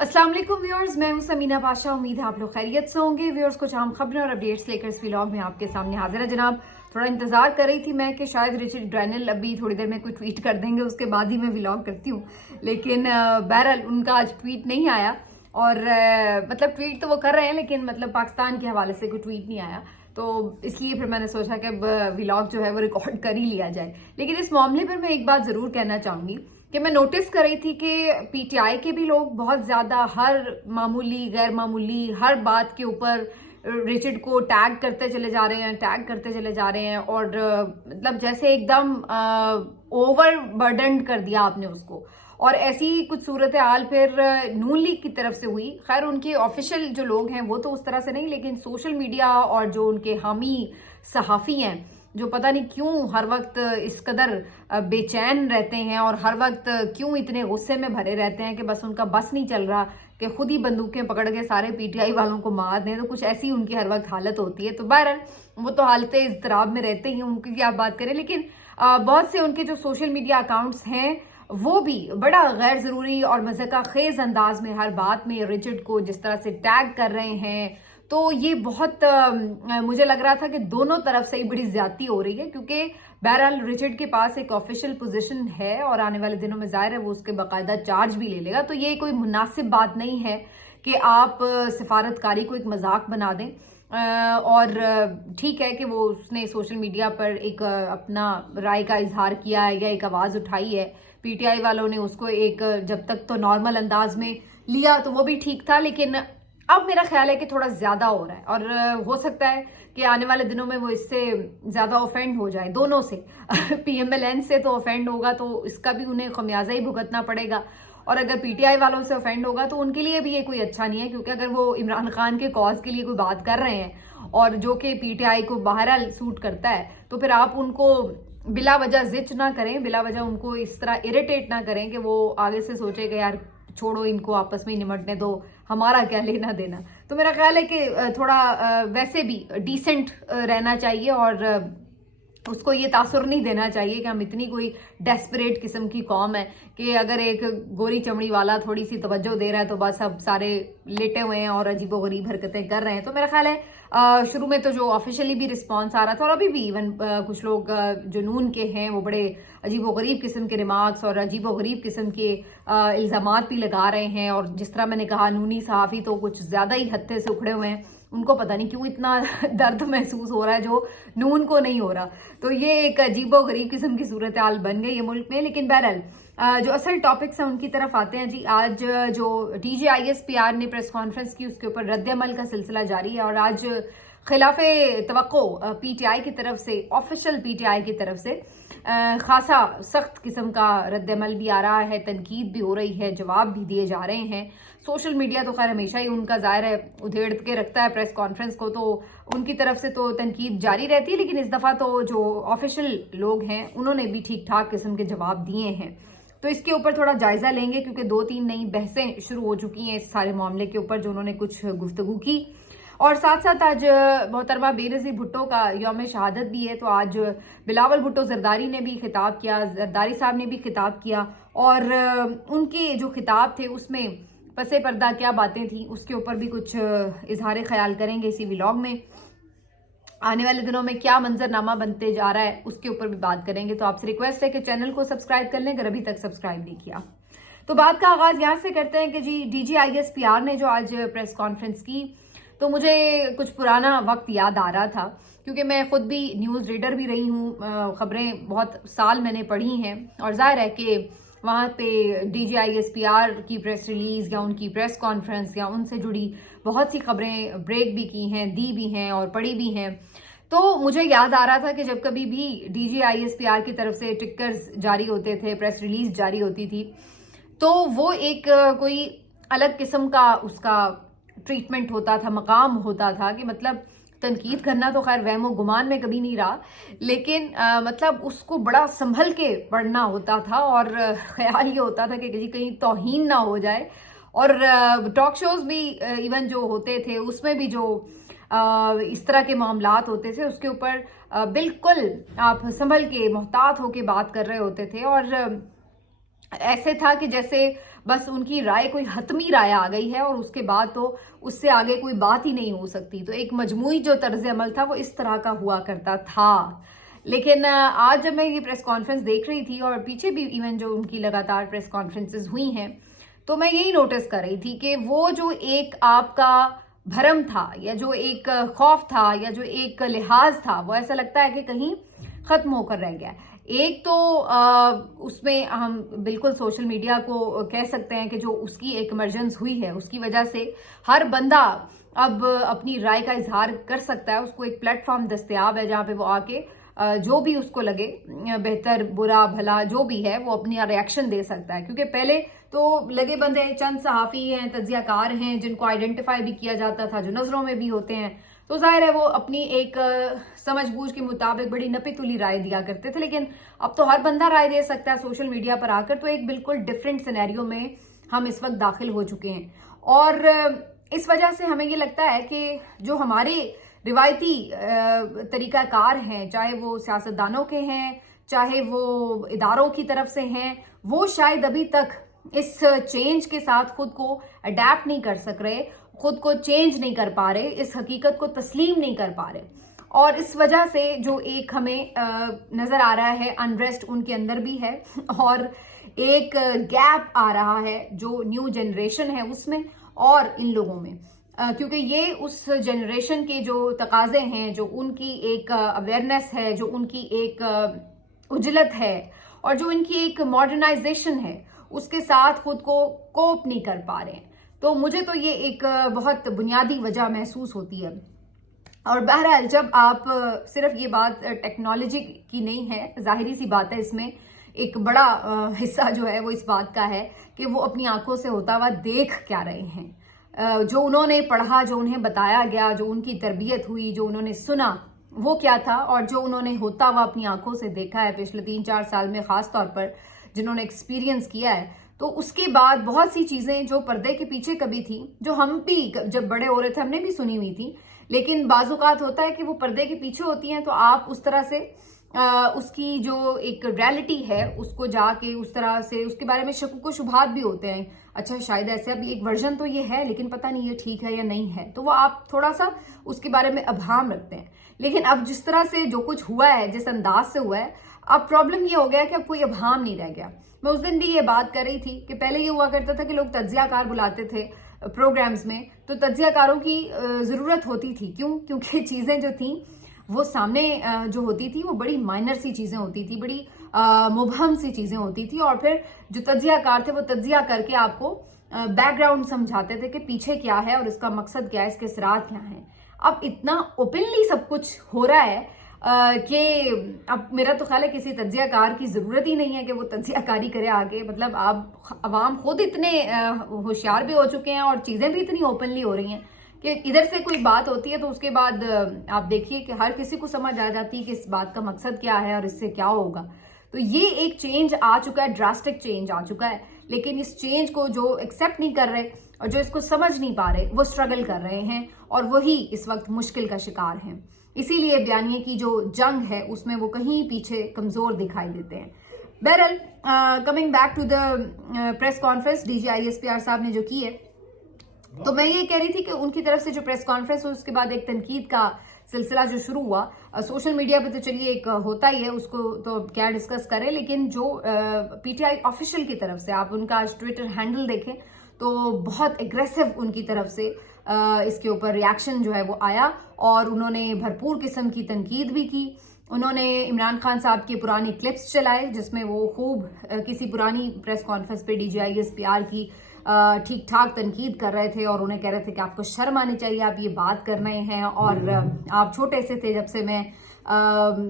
अस्सलाम वालेकुम व्यूअर्स, मैं हूं समीना पाशा। उम्मीद है आप लोग खैरियत से होंगे। व्यूअर्स, कुछ अहम खबरें और अपडेट्स लेकर इस व्लॉग में आपके सामने हाजिर है जनाब। थोड़ा इंतजार कर रही थी मैं कि शायद रिचर्ड ग्रैनल अभी थोड़ी देर में कोई ट्वीट कर देंगे, उसके बाद ही मैं व्लॉग करती हूँ। लेकिन बहरहाल उनका आज ट्वीट नहीं आया और मतलब ट्वीट तो वो कर रहे हैं लेकिन मतलब पाकिस्तान के हवाले से कोई ट्वीट नहीं आया, तो इसलिए फिर मैंने सोचा कि अब व्लॉग जो है वो रिकॉर्ड कर ही लिया जाए। लेकिन इस मामले पर मैं एक बात ज़रूर कहना चाहूँगी कि मैं नोटिस कर रही थी कि पीटीआई के भी लोग बहुत ज़्यादा हर मामूली गैर मामूली हर बात के ऊपर रिचर्ड को टैग करते चले जा रहे हैं और मतलब जैसे एकदम ओवर बर्डन कर दिया आपने उसको। और ऐसी कुछ सूरत हाल फिर नून लीग की तरफ से हुई। खैर उनके ऑफिशियल जो लोग हैं वो तो उस तरह से नहीं, लेकिन सोशल मीडिया और जो उनके हामी सहाफ़ी हैं जो पता नहीं क्यों हर वक्त इस कदर बेचैन रहते हैं और हर वक्त क्यों इतने गुस्से में भरे रहते हैं कि बस उनका बस नहीं चल रहा कि खुद ही बंदूकें पकड़ के सारे पीटीआई वालों को मार दें, तो कुछ ऐसी उनकी हर वक्त हालत होती है। तो बहरहाल वो तो हालत इज़्तिराब में रहते ही, उनकी क्या बात करें। लेकिन बहुत से उनके जो सोशल मीडिया अकाउंट्स हैं वो भी बड़ा गैर ज़रूरी और मज़ाक़ खेज़ अंदाज में हर बात में रिचर्ड को जिस तरह से टैग कर रहे हैं, तो ये बहुत मुझे लग रहा था कि दोनों तरफ से ही बड़ी ज्यादती हो रही है, क्योंकि बहरहाल रिचर्ड के पास एक ऑफिशियल पोजीशन है और आने वाले दिनों में जाहिर है वो उसके बाकायदा चार्ज भी ले लेगा। तो ये कोई मुनासिब बात नहीं है कि आप सिफारतकारी को एक मजाक बना दें। और ठीक है कि वो उसने सोशल मीडिया पर एक अपना राय का इजहार किया है या एक आवाज़ उठाई है। पीटीआई वालों ने उसको एक जब तक तो नॉर्मल अंदाज में लिया तो वो भी ठीक था, लेकिन अब मेरा ख्याल है कि थोड़ा ज़्यादा हो रहा है और हो सकता है कि आने वाले दिनों में वो इससे ज़्यादा ऑफेंड हो जाए, दोनों से पीएमएलएन से तो ऑफेंड होगा तो इसका भी उन्हें खमियाजा ही भुगतना पड़ेगा, और अगर पीटीआई वालों से ऑफेंड होगा तो उनके लिए भी ये कोई अच्छा नहीं है, क्योंकि अगर वो इमरान खान के कॉज के लिए कोई बात कर रहे हैं और जो कि पीटीआई को बहरहाल सूट करता है, तो फिर आप उनको बिला वजह जिच ना करें, बिला वजह उनको इस तरह इरिटेट ना करें कि वो आगे से सोचेगा यार छोड़ो इनको आपस में निमटने दो, हमारा क्या लेना देना। तो मेरा ख्याल है कि थोड़ा वैसे भी डिसेंट रहना चाहिए और उसको ये तासुर नहीं देना चाहिए कि हम इतनी कोई डेस्परेट किस्म की कौम है कि अगर एक गोरी चमड़ी वाला थोड़ी सी तवज्जो दे रहा है तो बस अब सारे लेटे हुए हैं और अजीबोगरीब हरकतें कर रहे हैं। तो मेरा ख्याल है शुरू में तो जो ऑफिशियली भी रिस्पांस आ रहा था और अभी भी इवन कुछ लोग जो नून के हैं वो बड़े अजीबोगरीब किस्म के रिमार्क्स और अजीबोगरीब किस्म के इल्ज़ामात भी लगा रहे हैं, और जिस तरह मैंने कहा नूनी सहाफ़ी तो कुछ ज़्यादा ही हत्थे से उखड़े हुए हैं, उनको पता नहीं क्यों इतना दर्द महसूस हो रहा है जो नून को नहीं हो रहा। तो ये एक अजीबो गरीब किस्म की सूरत हाल बन गई है मुल्क में। लेकिन बहरहाल जो असल टॉपिक्स हैं उनकी तरफ आते हैं जी। आज जो DGISPR ने प्रेस कॉन्फ्रेंस की उसके ऊपर रद्द-ए-अमल का सिलसिला जारी है और आज खिलाफे तवक्को पीटीआई की तरफ से, ऑफिशियल पीटीआई की तरफ से खासा सख्त किस्म का रद्द-ए-अमल भी आ रहा है, तनकीद भी हो रही है, जवाब भी दिए जा रहे हैं। सोशल मीडिया तो खैर हमेशा ही उनका ज़ाहिर है उधेड़ के रखता है प्रेस कॉन्फ्रेंस को, तो उनकी तरफ से तो तनकीद जारी रहती है, लेकिन इस दफ़ा तो जो ऑफिशियल लोग हैं उन्होंने भी ठीक ठाक किस्म के जवाब दिए हैं। तो इसके ऊपर थोड़ा जायज़ा लेंगे, क्योंकि 2-3 नई बहसें शुरू हो चुकी हैं इस सारे मामले के ऊपर जो उन्होंने कुछ गुफ्तगू की। और साथ साथ आज मोहतरमा बेनज़ीर भुट्टो का यौम शहादत भी है, तो आज बिलावल भुट्टो जरदारी ने भी खिताब किया, जरदारी साहब ने भी खिताब किया, और उनके जो खिताब थे उसमें पसे पर्दा क्या बातें थी उसके ऊपर भी कुछ इजहार ख्याल करेंगे इसी व्लॉग में। आने वाले दिनों में क्या मंजरनामा बनते जा रहा है उसके ऊपर भी बात करेंगे। तो आपसे रिक्वेस्ट है कि चैनल को सब्सक्राइब कर लें अगर अभी तक सब्सक्राइब नहीं किया। तो बात का आगाज यहाँ से करते हैं कि जी DGISPR ने जो आज प्रेस कॉन्फ्रेंस की, तो मुझे कुछ पुराना वक्त याद आ रहा था, क्योंकि मैं खुद भी न्यूज़ रीडर भी रही हूँ, ख़बरें बहुत साल मैंने पढ़ी हैं, और जाहिर है कि वहाँ पे DGISPR की प्रेस रिलीज़ या उनकी प्रेस कॉन्फ्रेंस या उनसे जुड़ी बहुत सी खबरें ब्रेक भी की हैं, दी भी हैं और पढ़ी भी हैं। तो मुझे याद आ रहा था कि जब कभी भी DGISPR की तरफ से टिकर्स जारी होते थे, प्रेस रिलीज़ जारी होती थी, तो वो एक कोई अलग किस्म का उसका ट्रीटमेंट होता था, मकाम होता था कि मतलब तनकीद करना तो खैर वहमो गुमान में कभी नहीं रहा, लेकिन मतलब उसको बड़ा संभल के पढ़ना होता था और ख्याल ये होता था कि जी कहीं तौहीन ना हो जाए। और टॉक शोज भी इवन जो होते थे उसमें भी जो इस तरह के मामलात होते थे उसके ऊपर बिल्कुल आप संभल के मोहतात होके बात कर रहे होते थे, और ऐसे था कि जैसे बस उनकी राय कोई हतमी राय आ गई है और उसके बाद तो उससे आगे कोई बात ही नहीं हो सकती। तो एक मजमूई जो तर्ज अमल था वो इस तरह का हुआ करता था। लेकिन आज जब मैं ये प्रेस कॉन्फ्रेंस देख रही थी और पीछे भी इवन जो उनकी लगातार प्रेस कॉन्फ्रेंसेस हुई हैं, तो मैं यही नोटिस कर रही थी कि वो जो एक आपका भरम था या जो एक खौफ था या जो एक लिहाज था, वो ऐसा लगता है कि कहीं खत्म होकर रह गया। एक तो उसमें हम बिल्कुल सोशल मीडिया को कह सकते हैं कि जो उसकी एक इमरजेंस हुई है उसकी वजह से हर बंदा अब अपनी राय का इजहार कर सकता है। उसको एक प्लेटफॉर्म दस्तयाब है जहाँ पे वो आके जो भी उसको लगे, बेहतर बुरा भला जो भी है, वो अपनी रिएक्शन दे सकता है। क्योंकि पहले तो लगे बंदे चंद सहाफ़ी हैं, तज्जियाकार हैं, जिनको आइडेंटिफाई भी किया जाता था, जो नज़रों में भी होते हैं, तो जाहिर है वो अपनी एक समझ बूझ के मुताबिक बड़ी नपी तुली राय दिया करते थे। लेकिन अब तो हर बंदा राय दे सकता है सोशल मीडिया पर आकर। तो एक बिल्कुल डिफरेंट सिनेरियो में हम इस वक्त दाखिल हो चुके हैं और इस वजह से हमें ये लगता है कि जो हमारे रिवायती तरीकाकार हैं, चाहे वो सियासतदानों के हैं, चाहे वो इदारों की तरफ से हैं, वो शायद अभी तक इस चेंज के साथ खुद को अडेप्ट नहीं कर सक रहे, खुद को चेंज नहीं कर पा रहे, इस हकीकत को तस्लीम नहीं कर पा रहे। और इस वजह से जो एक हमें नजर आ रहा है अनरेस्ट उनके अंदर भी है और एक गैप आ रहा है जो न्यू जनरेशन है उसमें और इन लोगों में, क्योंकि ये उस जनरेशन के जो तकाजे हैं, जो उनकी एक अवेयरनेस है, जो उनकी एक उजलत है और जो इनकी एक मॉडर्नाइजेशन है, उसके साथ खुद को कोप नहीं कर पा रहे हैं। तो मुझे तो ये एक बहुत बुनियादी वजह महसूस होती है। और बहरहाल जब आप सिर्फ ये बात टेक्नोलॉजी की नहीं है, जाहिरी सी बात है इसमें एक बड़ा हिस्सा जो है वो इस बात का है कि वो अपनी आंखों से होता हुआ देख क्या रहे हैं। जो उन्होंने पढ़ा, जो उन्हें बताया गया, जो उनकी तरबियत हुई, जो उन्होंने सुना, वो क्या था, और जो उन्होंने होता हुआ अपनी आंखों से देखा है पिछले 3-4 साल में, खास तौर पर जिन्होंने एक्सपीरियंस किया है, तो उसके बाद बहुत सी चीजें जो पर्दे के पीछे कभी थी, जो हम भी जब बड़े हो रहे थे हमने भी सुनी हुई थी, लेकिन बाजुकात होता है कि वो पर्दे के पीछे होती हैं, तो आप उस तरह से उसकी जो एक रियलिटी है उसको जाके उस तरह से उसके बारे में शक व शुबहात भी होते हैं। अच्छा शायद ऐसे अभी एक वर्जन तो ये है लेकिन पता नहीं ये ठीक है या नहीं है, तो वो आप थोड़ा सा उसके बारे में अभाम रखते हैं। लेकिन अब जिस तरह से जो कुछ हुआ है, जिस अंदाज से हुआ है, अब प्रॉब्लम ये हो गया कि अब कोई अभाम नहीं रह गया। मैं उस दिन भी ये बात कर रही थी कि पहले ये हुआ करता था कि लोग तज्जियाकार बुलाते थे प्रोग्राम्स में, तो तज्जियाकारों की ज़रूरत होती थी। क्यों? क्योंकि चीज़ें जो थी वो सामने जो होती थी वो बड़ी माइनर सी चीज़ें होती थी, बड़ी मुबहम सी चीज़ें होती थी, और फिर जो तज्जियाकार थे वो तज्जिया करके आपको बैकग्राउंड समझाते थे कि पीछे क्या है और इसका मकसद क्या है, इसके असरात क्या हैं। अब इतना ओपनली सब कुछ हो रहा है कि अब मेरा तो ख्याल है किसी तज्जियाकार की ज़रूरत ही नहीं है कि वो तज्जियाकारी करे आगे। मतलब आप अवाम खुद इतने होशियार भी हो चुके हैं और चीज़ें भी इतनी ओपनली हो रही हैं कि इधर से कोई बात होती है तो उसके बाद आप देखिए कि हर किसी को समझ आ जाती है कि इस बात का मकसद क्या है और इससे क्या होगा। तो ये एक चेंज आ चुका है, ड्रास्टिक चेंज आ चुका है। लेकिन इस चेंज को जो एक्सेप्ट नहीं कर रहे और जो इसको समझ नहीं पा रहे वो स्ट्रगल कर रहे हैं और वही इस वक्त मुश्किल का शिकार हैं। इसीलिए बयानिए की जो जंग है उसमें वो कहीं पीछे कमजोर दिखाई देते हैं। बहरहाल coming back to the press conference DGISPR साहब ने जो की है, तो मैं ये कह रही थी कि उनकी तरफ से जो प्रेस कॉन्फ्रेंस हुई उसके बाद एक तनकीद का सिलसिला जो शुरू हुआ सोशल मीडिया पे, तो चलिए एक होता ही है, उसको तो क्या डिस्कस करें। लेकिन जो PTI ऑफिशियल की तरफ से आप उनका आज ट्विटर हैंडल देखें तो बहुत एग्रेसिव उनकी तरफ से इसके ऊपर रिएक्शन जो है वो आया और उन्होंने भरपूर किस्म की तनकीद भी की। उन्होंने इमरान खान साहब के पुराने क्लिप्स चलाए जिसमें वो खूब किसी पुरानी प्रेस कॉन्फ्रेंस पे DGISPR की ठीक ठाक तनकीद कर रहे थे और उन्हें कह रहे थे कि आपको शर्म आनी चाहिए, आप ये बात कर रहे हैं और आप छोटे से थे जब से मैं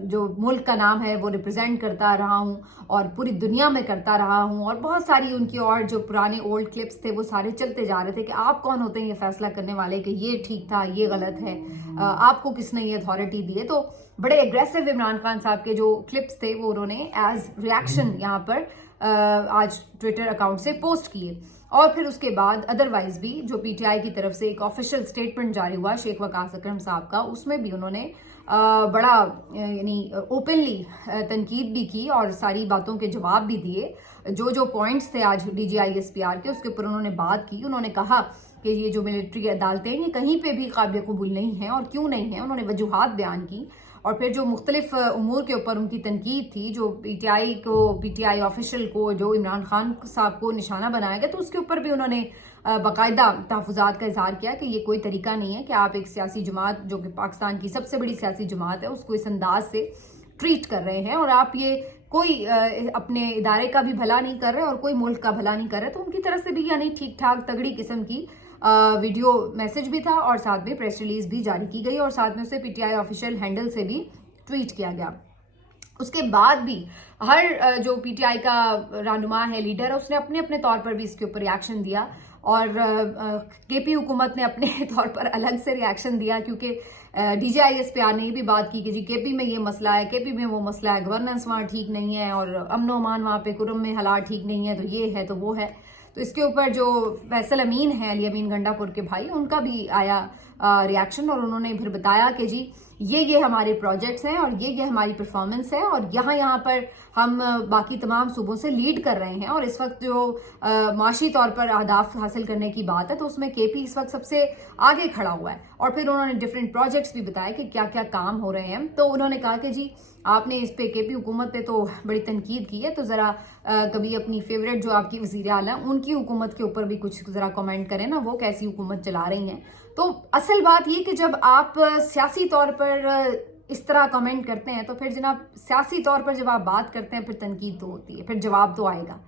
जो मुल्क का नाम है वो रिप्रेजेंट करता रहा हूँ और पूरी दुनिया में करता रहा हूँ। और बहुत सारी उनकी और जो पुराने ओल्ड क्लिप्स थे वो सारे चलते जा रहे थे कि आप कौन होते हैं ये फैसला करने वाले कि ये ठीक था ये गलत है, आपको किसने ये अथॉरिटी दी है। तो बड़े एग्रेसिव इमरान खान साहब के जो क्लिप्स थे वो उन्होंने एज रिएक्शन यहाँ पर आज ट्विटर अकाउंट से पोस्ट किए। और फिर उसके बाद अदरवाइज भी जो PTI की तरफ से एक ऑफिशियल स्टेटमेंट जारी हुआ शेख वकास अकरम साहब का, उसमें भी उन्होंने बड़ा यानी ओपनली तनकीद भी की और सारी बातों के जवाब भी दिए जो पॉइंट्स थे आज DGISPR के, उसके ऊपर उन्होंने बात की। उन्होंने कहा कि ये जो मिलिट्री अदालतें हैं ये कहीं पे भी काबिल कबूल नहीं है, और क्यों नहीं है उन्होंने वजूहात बयान की। और फिर जो मुख्तलिफ उमूर के ऊपर उनकी तनकीद थी, जो PTI ऑफिशियल को जो इमरान खान साहब को निशाना बनाया गया, तो उसके ऊपर भी उन्होंने बाकायदा तहफ़्फ़ुज़ात का इजहार किया कि ये कोई तरीका नहीं है कि आप एक सियासी जमात जो कि पाकिस्तान की सबसे बड़ी सियासी जमात है उसको इस अंदाज से ट्रीट कर रहे हैं, और आप ये कोई अपने इदारे का भी भला नहीं कर रहे और कोई मुल्क का भला नहीं कर रहे। तो उनकी तरफ से भी यानी ठीक ठाक तगड़ी किस्म की वीडियो मैसेज भी था, और साथ में प्रेस रिलीज भी जारी की गई, और साथ में उसे PTI ऑफिशियल हैंडल से भी ट्वीट किया गया। उसके बाद भी हर जो PTI का रहनुमा है, लीडर है, उसने अपने अपने तौर पर भी इसके ऊपर रिएक्शन दिया, और KP हुकूमत ने अपने तौर पर अलग से रिएक्शन दिया, क्योंकि DGISPR ने भी बात की कि जी KP में ये मसला है, KP में वो मसला है, गवर्नेंस वहाँ ठीक नहीं है, और अमन अमान वहाँ पे कुरम में हालात ठीक नहीं है, तो ये है तो वो है। तो इसके ऊपर जो फैसल अमीन है, अली अमीन गंडापुर के भाई, उनका भी आया रिएक्शन, और उन्होंने फिर बताया कि जी ये हमारे प्रोजेक्ट्स हैं, और ये हमारी परफॉर्मेंस है, और यहाँ पर हम बाकी तमाम सूबों से लीड कर रहे हैं, और इस वक्त जो माशी तौर पर अहदाफ हासिल करने की बात है तो उसमें KP इस वक्त सबसे आगे खड़ा हुआ है। और फिर उन्होंने डिफरेंट प्रोजेक्ट्स भी बताए कि क्या क्या काम हो रहे हैं। तो उन्होंने कहा कि जी आपने इस पे KP हुकूमत पे तो बड़ी तनकीद की है, तो ज़रा कभी अपनी फेवरेट जो आपकी वज़ीर आला हैं उनकी हुकूमत के ऊपर भी कुछ ज़रा कमेंट करें ना, वो कैसी हुकूमत चला रही हैं। तो असल बात ये कि जब आप सियासी तौर पर इस तरह कमेंट करते हैं, तो फिर जनाब सियासी तौर पर जब आप बात करते हैं फिर तनकीद तो होती है, फिर जवाब तो आएगा।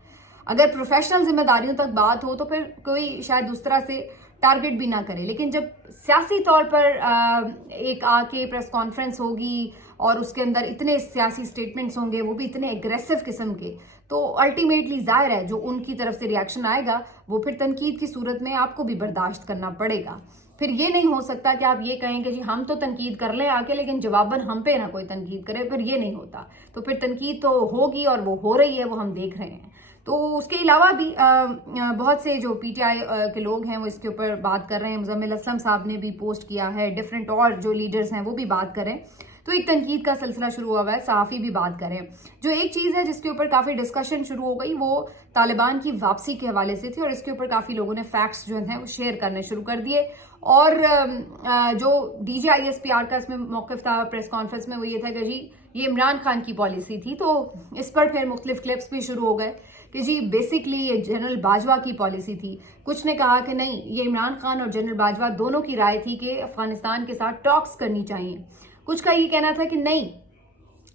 अगर प्रोफेशनल जिम्मेदारियों तक बात हो तो फिर कोई शायद उस तरह से टारगेट भी ना करे, लेकिन जब सियासी तौर पर एक आके प्रेस कॉन्फ्रेंस होगी और उसके अंदर इतने सियासी स्टेटमेंट्स होंगे, वो भी इतने एग्रेसिव किस्म के, तो अल्टीमेटली जाहिर है जो उनकी तरफ से रिएक्शन आएगा वो फिर तनकीद की सूरत में आपको भी बर्दाश्त करना पड़ेगा। फिर ये नहीं हो सकता कि आप ये कहें कि जी हम तो तनकीद कर लें आके, लेकिन जवाबन हम पे ना कोई तनकीद करे, फिर ये नहीं होता। तो फिर तनकीद तो होगी, और वो हो रही है, वो हम देख रहे हैं। तो उसके अलावा भी बहुत से जो PTI के लोग हैं वो इसके ऊपर बात कर रहे हैं। मुजम्मिल असलम साहब ने भी पोस्ट किया है, डिफरेंट और जो लीडर्स हैं वो भी बात करें। तो एक तनकीद का सिलसिला शुरू हुआ है, सहाफ़ी भी बात करें। जो एक चीज़ है जिसके ऊपर काफ़ी डिस्कशन शुरू हो गई वो तालिबान की वापसी के हवाले से थी, और इसके ऊपर काफ़ी लोगों ने फैक्ट्स जो हैं वो शेयर करने शुरू कर दिए। और जो DGISPR का इसमें मौक़िफ़ था प्रेस कॉन्फ्रेंस में, वो ये था कि जी ये इमरान खान की पॉलिसी थी। तो इस पर फिर मुख्तलिफ क्लिप्स भी शुरू हो गए कि जी बेसिकली ये जनरल बाजवा की पॉलिसी थी। कुछ ने कहा कि नहीं, ये इमरान खान और जनरल बाजवा दोनों की राय थी कि अफगानिस्तान के साथ टॉक्स करनी चाहिए। कुछ का ये कहना था कि नहीं,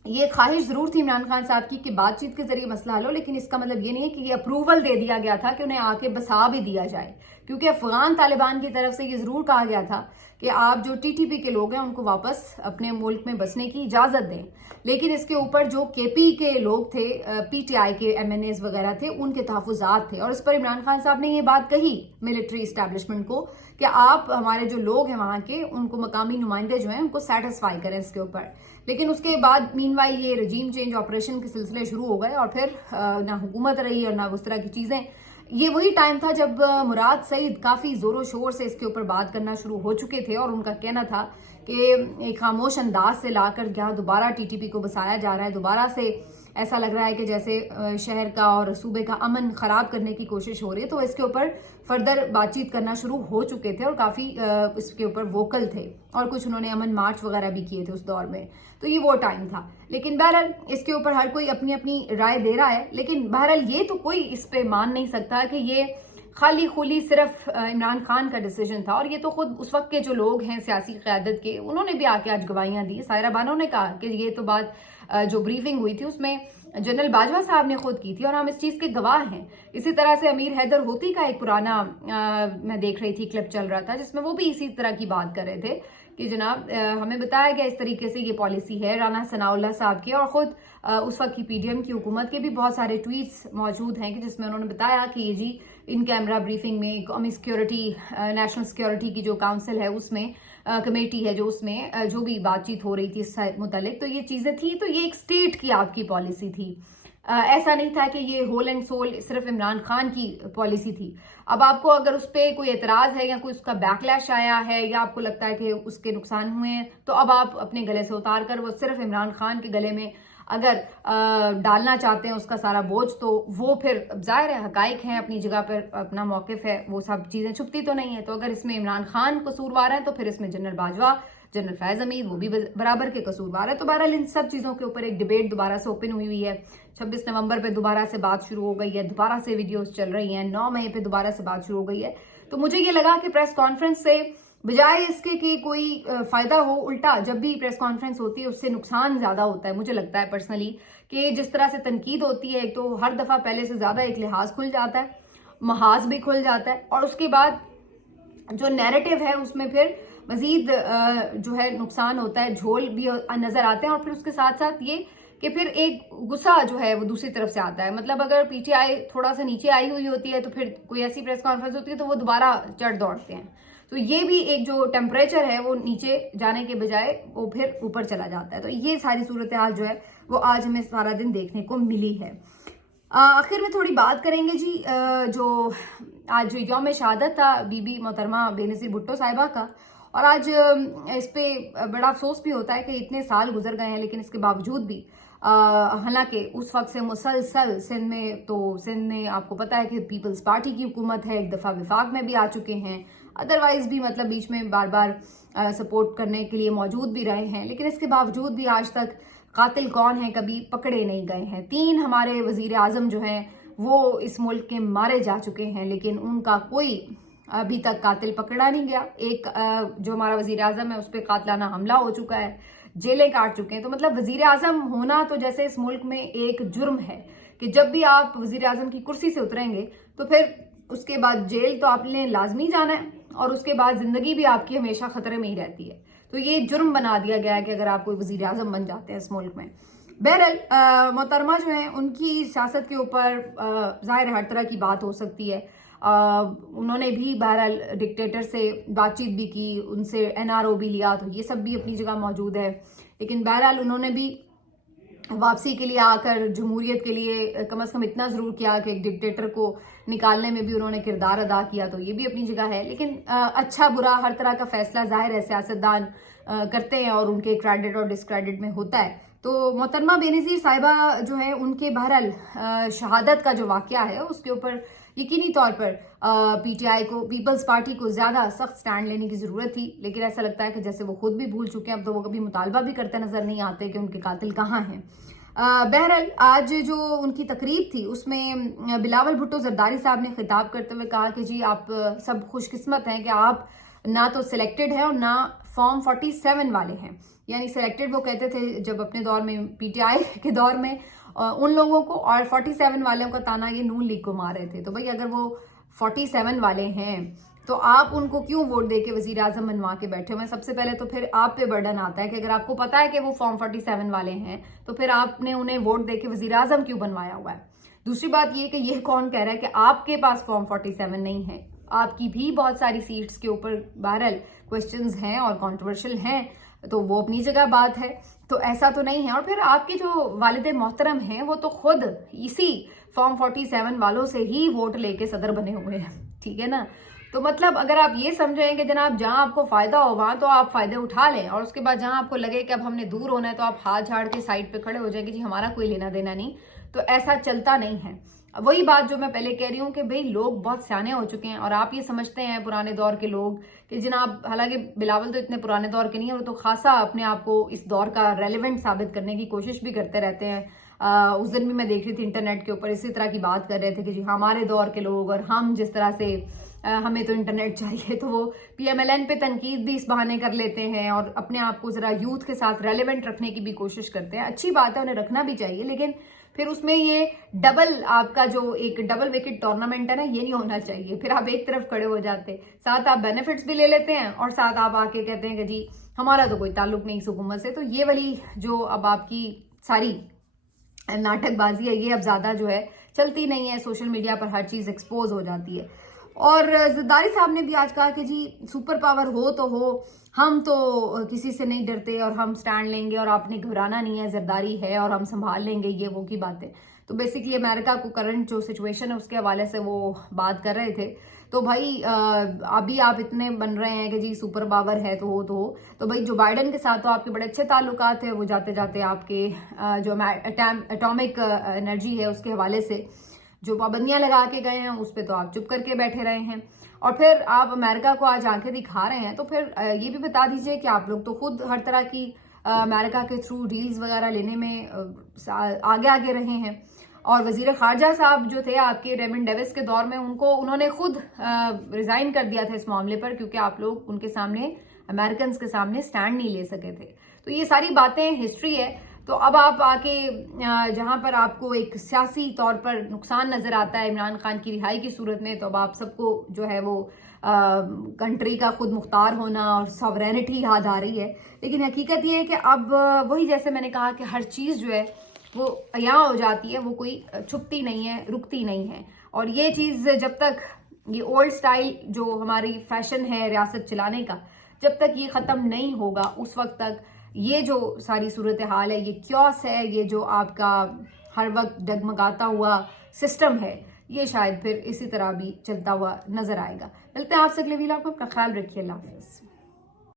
ये ख्वाहिश जरूर थी इमरान खान साहब की कि बातचीत के जरिए मसला हल हो, लेकिन इसका मतलब ये नहीं है कि ये अप्रूवल दे दिया गया था कि उन्हें आके बसा भी दिया जाए, क्योंकि अफगान तालिबान की तरफ से ये जरूर कहा गया था कि आप जो TTP के लोग हैं उनको वापस अपने मुल्क में बसने की इजाज़त दें। लेकिन इसके ऊपर जो KP के लोग थे, PTI के MNAs वगैरह थे, उनके तहफ़्फ़ुज़ात थे, और इस पर इमरान खान साहब ने ये बात कही मिलिट्री इस्टेब्लिशमेंट को कि आप हमारे जो लोग हैं वहाँ के, उनको मकामी नुमाइंदे जो हैं उनको सेटिस्फाई करें इसके ऊपर। लेकिन उसके बाद मीनवाइल ये रजीम चेंज ऑपरेशन के सिलसिले शुरू हो गए, और फिर ना हुकूमत रही और ना उस तरह की चीज़ें। ये वही टाइम था जब मुराद सईद काफ़ी ज़ोरों शोर से इसके ऊपर बात करना शुरू हो चुके थे, और उनका कहना था कि एक खामोश अंदाज से लाकर यहाँ दोबारा TTP को बसाया जा रहा है। दोबारा से ऐसा लग रहा है कि जैसे शहर का और सूबे का अमन ख़राब करने की कोशिश हो रही है। तो इसके ऊपर फर्दर बातचीत करना शुरू हो चुके थे, और काफ़ी इसके ऊपर वोकल थे, और कुछ उन्होंने अमन मार्च वगैरह भी किए थे उस दौर में। तो ये वो टाइम था। लेकिन बहरहाल इसके ऊपर हर कोई अपनी अपनी राय दे रहा है, लेकिन बहरहाल ये तो कोई इस पे मान नहीं सकता कि ये खाली खुली सिर्फ इमरान खान का डिसीजन था। और ये तो खुद उस वक्त के जो लोग हैं सियासी क़यादत के, उन्होंने भी आके आज गवाहियां दी। सायरा बानो ने कहा कि ये तो बात जो ब्रीफिंग हुई थी उसमें जनरल बाजवा साहब ने खुद की थी, और हम इस चीज़ के गवाह हैं। इसी तरह से अमीर हैदर होती का एक पुराना मैं देख रही थी क्लिप चल रहा था, जिसमें वो भी इसी तरह की बात कर रहे थे कि जनाब हमें बताया गया इस तरीके से ये पॉलिसी है राना सनाउल्लाह साहब की, और ख़ुद उस वक्त की PDM की हुकूमत के भी बहुत सारे ट्वीट्स मौजूद हैं कि जिसमें उन्होंने बताया कि ये जी इन कैमरा ब्रीफिंग में कौमी सिक्योरिटी, नेशनल सिक्योरिटी की जो काउंसिल है उसमें कमेटी है, जो उसमें जो भी बातचीत हो रही थी इस मुतालिक, तो ये चीज़ें थी। तो ये एक स्टेट की आपकी पॉलिसी थी, ऐसा नहीं था कि ये होल एंड सोल सिर्फ इमरान खान की पॉलिसी थी। अब आपको अगर उस पर कोई एतराज़ है या कोई उसका बैकलैश आया है, या आपको लगता है कि उसके नुकसान हुए हैं, तो अब आप अपने गले से उतार कर वो सिर्फ इमरान खान के गले में अगर डालना चाहते हैं उसका सारा बोझ, तो वो फिर जाहिर है हकाइक हैं, अपनी जगह पर अपना मौक़िफ़ है, वो सब चीज़ें छुपती तो नहीं है। तो अगर इसमें इमरान खान कसूरवार हैं तो फिर इसमें जनरल बाजवा, जनरल फैज़ हमीद वो भी बराबर के कसूरवार है। तो बहरहाल इन सब चीज़ों के ऊपर एक डिबेट दोबारा से ओपन हुई है। 26 नवंबर पे दोबारा से बात शुरू हो गई है, दोबारा से वीडियोस चल रही हैं, 9 मई पे दोबारा से बात शुरू हो गई है। तो मुझे ये लगा कि प्रेस कॉन्फ्रेंस से बजाय इसके कि कोई फ़ायदा हो, उल्टा जब भी प्रेस कॉन्फ्रेंस होती है उससे नुकसान ज़्यादा होता है। मुझे लगता है पर्सनली कि जिस तरह से तनकीद होती है तो हर दफ़ा पहले से ज़्यादा एक लिहाज खुल जाता है, महाज भी खुल जाता है, और उसके बाद जो नैरेटिव है उसमें फिर मजीद जो है नुकसान होता है, झोल भी नज़र आते हैं। और फिर उसके साथ साथ ये कि फिर एक गुस्सा जो है वो दूसरी तरफ से आता है। मतलब अगर पीटीआई थोड़ा सा नीचे आई हुई होती है तो फिर कोई ऐसी प्रेस कॉन्फ्रेंस होती है तो वो दोबारा चढ़ दौड़ते हैं। तो ये भी एक जो टेम्परेचर है वो नीचे जाने के बजाय वो फिर ऊपर चला जाता है। तो ये सारी सूरत हाल जो है वो आज हमें सारा दिन देखने को मिली है। आखिर में थोड़ी बात करेंगे जी जो आज यौम शहादत था बीबी मोहतरमा बेनज़ीर भुट्टो साहिबा का, और आज इस पे बड़ा अफसोस भी होता है कि इतने साल गुजर गए हैं, लेकिन इसके बावजूद भी हालांकि उस वक्त से मुसलसल सिंध में आपको पता है कि पीपल्स पार्टी की हुकूमत है, एक दफ़ा विफाक में भी आ चुके हैं, अदरवाइज भी मतलब बीच में बार बार सपोर्ट करने के लिए मौजूद भी रहे हैं, लेकिन इसके बावजूद भी आज तक कातिल कौन है कभी पकड़े नहीं गए हैं। 3 हमारे वज़ीर आज़म जो हैं वो इस मुल्क के मारे जा चुके हैं, लेकिन उनका कोई अभी तक कातिल पकड़ा नहीं गया। एक जो हमारा वज़ीर आज़म है उस पर कातलाना हमला हो चुका है, जेलें काट चुके हैं। तो मतलब वज़ीर आज़म होना तो जैसे इस मुल्क में एक जुर्म है कि जब भी आप वज़ीर आज़म की कुर्सी से उतरेंगे तो फिर उसके बाद जेल तो आपने लाजमी जाना है, और उसके बाद ज़िंदगी भी आपकी हमेशा ख़तरे में ही रहती है। तो ये जुर्म बना दिया गया है कि अगर आप कोई वज़ीर आज़म बन जाते हैं इस मुल्क में। बहरहाल मोहतरमा जो है उनकी सियासत के ऊपर ज़ाहिर हर तरह की बात हो सकती है। उन्होंने भी बहरहाल डिक्टेटर से बातचीत भी की, उनसे एनआरओ भी लिया, तो ये सब भी अपनी जगह मौजूद है। लेकिन बहरहाल उन्होंने भी वापसी के लिए आकर जमहूरियत के लिए कम से कम इतना ज़रूर किया कि एक डिक्टेटर को निकालने में भी उन्होंने किरदार अदा किया, तो ये भी अपनी जगह है। लेकिन अच्छा बुरा हर तरह का फैसला ज़ाहिर है सियासतदान करते हैं और उनके क्रेडिट और डिस्क्रेडिट में होता है। तो मोहतरमा बेनज़ीर साहिबा जो है उनके बहरहाल शहादत का जो वाक़या है उसके ऊपर यकीनी तौर पर पीटीआई को, पीपल्स पार्टी को ज़्यादा सख्त स्टैंड लेने की ज़रूरत थी, लेकिन ऐसा लगता है कि जैसे वो खुद भी भूल चुके हैं, अब तो वो कभी मुतालबा भी करते नज़र नहीं आते कि उनके कातिल कहाँ हैं। बहरहाल आज जो उनकी तकरीब थी उसमें बिलावल भुट्टो जरदारी साहब ने खिताब करते हुए कहा कि जी आप सब खुशकिस्मत हैं कि आप ना तो सिलेक्टेड हैं और ना फॉर्म 47 वाले हैं। यानी सिलेक्टेड वो कहते थे जब अपने दौर में पीटीआई के दौर में उन लोगों को, और 47 वालों का ताना ये नून लीग को मार रहे थे। तो भाई अगर वो 47 वाले हैं तो आप उनको क्यों वोट दे के वज़ीर आज़म बनवा के बैठे हुए हैं? सबसे पहले तो फिर आप पे बर्डन आता है कि अगर आपको पता है कि वो फॉर्म 47 वाले हैं तो फिर आपने उन्हें वोट दे के वज़ीर आज़म क्यों बनवाया हुआ है? दूसरी बात ये कि ये कौन कह रहा है कि आपके पास फॉर्म 47 नहीं है? आपकी भी बहुत सारी सीट्स के ऊपर बहरहाल क्वेश्चंस हैं और कंट्रोवर्शियल हैं, तो वो अपनी जगह बात है। तो ऐसा तो नहीं है। और फिर आपके जो वालिद मोहतरम हैं वो तो खुद इसी फॉर्म 47 वालों से ही वोट लेके सदर बने हुए हैं, ठीक है ना? तो मतलब अगर आप ये समझें कि जनाब जहां आपको फायदा हो वहां तो आप फायदे उठा लें, और उसके बाद जहां आपको लगे कि अब हमने दूर होना है तो आप हाथ झाड़ के साइड पे खड़े हो जाएंगे जी हमारा कोई लेना देना नहीं, तो ऐसा चलता नहीं है। वही बात जो मैं पहले कह रही हूँ कि भाई लोग बहुत सियाने हो चुके हैं, और आप ये समझते हैं पुराने दौर के लोग कि जनाब, हालांकि बिलावल तो इतने पुराने दौर के नहीं है, वो तो खासा अपने आप को इस दौर का रेलिवेंट साबित करने की कोशिश भी करते रहते हैं। उस दिन भी मैं देख रही थी इंटरनेट के ऊपर इसी तरह की बात कर रहे थे कि जी हमारे दौर के लोग और हम जिस तरह से हमें तो इंटरनेट चाहिए, तो वो पीएमएलएन पे तनकीद भी इस बहाने कर लेते हैं और अपने आप को जरा यूथ के साथ रेलिवेंट रखने की भी कोशिश करते हैं। अच्छी बात है, उन्हें रखना भी चाहिए, लेकिन फिर उसमें ये डबल आपका जो एक डबल विकेट टूर्नामेंट है ना, ये नहीं होना चाहिए। फिर आप एक तरफ खड़े हो जाते, साथ आप बेनिफिट्स भी ले लेते हैं और साथ आप आके कहते हैं कि जी हमारा तो कोई ताल्लुक नहीं इस हुकूमत से। तो ये वाली जो अब आपकी सारी नाटकबाजी है ये अब ज्यादा जो है चलती नहीं है, सोशल मीडिया पर हर चीज एक्सपोज हो जाती है। और जरदारी साहब ने भी आज कहा कि जी सुपर पावर हो तो हो, हम तो किसी से नहीं डरते और हम स्टैंड लेंगे और आपने घबराना नहीं है, जरदारी है और हम संभाल लेंगे, ये वो की बातें। तो बेसिकली अमेरिका को करंट जो सिचुएशन है उसके हवाले से वो बात कर रहे थे। تو بھائی ابھی آپ اتنے بن رہے ہیں کہ جی سپر پاور ہے تو بھائی جو بائیڈن کے ساتھ تو آپ کے بڑے اچھے تعلقات ہیں، وہ جاتے جاتے آپ کے جو اٹامک انرجی ہے اس کے حوالے سے جو پابندیاں لگا کے گئے ہیں اس پہ تو آپ چپ کر کے بیٹھے رہے ہیں، اور پھر آپ امریکہ کو آج آنکھیں دکھا رہے ہیں، تو پھر یہ بھی بتا دیجئے کہ آپ لوگ تو خود ہر طرح کی امریکہ کے تھرو ڈیلز وغیرہ لینے میں آگے رہے ہیں، اور وزیر خارجہ صاحب جو تھے آپ کے ریمنڈ ڈیوس کے دور میں انہوں نے خود ریزائن کر دیا تھا اس معاملے پر، کیونکہ آپ لوگ ان کے سامنے امریکنز کے سامنے سٹینڈ نہیں لے سکے تھے۔ تو یہ ساری باتیں ہسٹری ہے۔ تو اب آپ آ کے جہاں پر آپ کو ایک سیاسی طور پر نقصان نظر آتا ہے عمران خان کی رہائی کی صورت میں، تو اب آپ سب کو جو ہے وہ کنٹری کا خود مختار ہونا اور ساورینٹی یاد آ رہی ہے، لیکن حقیقت یہ ہے کہ اب وہی جیسے میں نے کہا کہ ہر چیز جو ہے وہ عیاں ہو جاتی ہے، وہ کوئی چھپتی نہیں ہے، رکتی نہیں ہے، اور یہ چیز جب تک یہ اولڈ سٹائل جو ہماری فیشن ہے ریاست چلانے کا جب تک یہ ختم نہیں ہوگا اس وقت تک یہ جو ساری صورتحال ہے، یہ کیوس ہے، یہ جو آپ کا ہر وقت ڈگمگاتا ہوا سسٹم ہے، یہ شاید پھر اسی طرح بھی چلتا ہوا نظر آئے گا۔ ملتے ہیں آپ سے اگلے ویلاگ میں، اپنا خیال رکھیے، اللہ حافظ۔